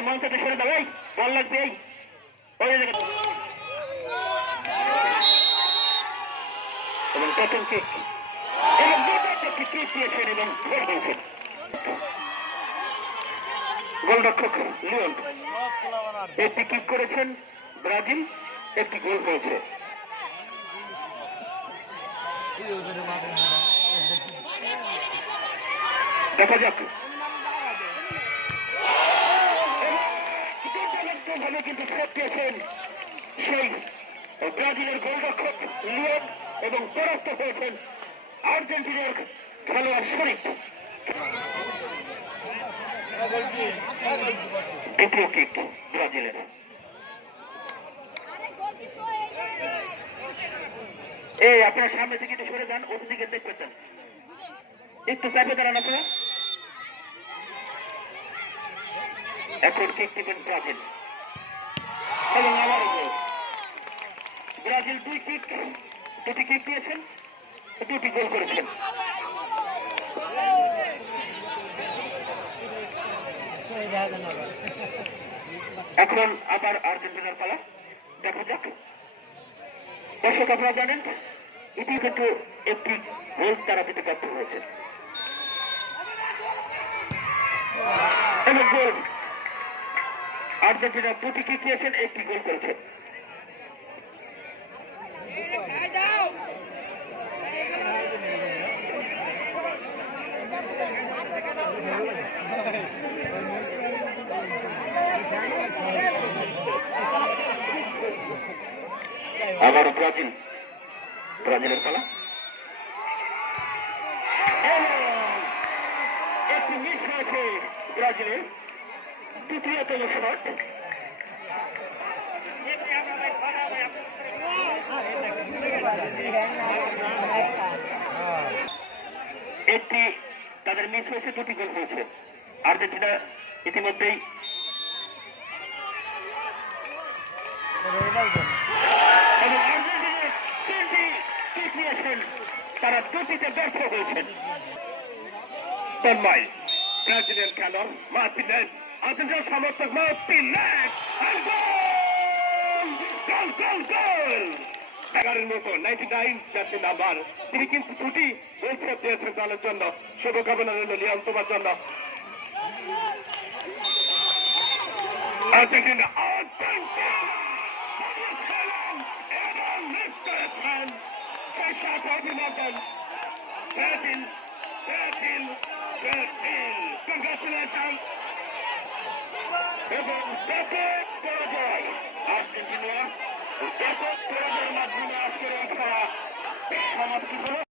এই মঞ্চটা সরে দাও, এই বল লাগবে, এই ওই এবং প্রথম কিক এবং কিক দিয়েছেন এবং গোল হয়েছেন গোলরক্ষক লিওন। একটি কিক করেছেন ব্রাজিল, একটি গোল হয়েছে। দেখা যাক ভাবে কিন্তু শট পেয়েছেন সেই ব্রাজিলের গোলরক্ষক লিওন এবং পরাস্ত হয়েছেন আর্জেন্টিনার খেলোয়াড় শরীফ। দ্বিতীয় কিক ব্রাজিলের। এই আপনার সামনে থেকে একটু সরে যান, ওর দিকে দেখবেন, একটু চাপে দাঁড়ান আপনারা। এখন কিক দিবেন ব্রাজিল এবং আবার ব্রাজিল দুটি কিক দিয়েছেন, দুটি গোল করেছেন। এখন আবার আর্জেন্টিনার পালা, দেখা যাক। দর্শক আপনারা জানেন এটি কিন্তু একটি গোল তারা দিতে ব্যর্থ হয়েছে। গোল আর্জেন্টিনা দুটি কিক দিয়েছেন, একটি গোল করেছেন। আবার ব্রাজিলের পালা, একটি মিস হয়েছে ব্রাজিলের তৃতীয়তম শট। একটি তাদের মিস হয়েছে, দুটি গোল হয়েছে। আর্জেন্টিনা ইতিমধ্যেই তারা দুটিতে ব্যর্থ হয়েছেন। তন্ময় ব্রাজিলের খেলোয়াড় মার্টিনেজ, আর্জেন্টিনার সমর্থক মার্টিনেজ, এগারের মতো 99 জার্সি নাম্বার, তিনি কিন্তু দুটি গোল সেভ দিয়েছেন দলের জন্য। শুভকামনা রইল লিওন তোমার জন্য। আর্জেন্টিনা অভিনন্দন ব্রাজিল, ব্রাজিল, ব্রাজিল, কংগ্রাচুলেশন এবং ব্যাপক পরাজয় আর্জেন্টিনার, ব্যাপক পরাজয়ের মাধ্যমে আজকের এই খেলা সমাপ্তি হল।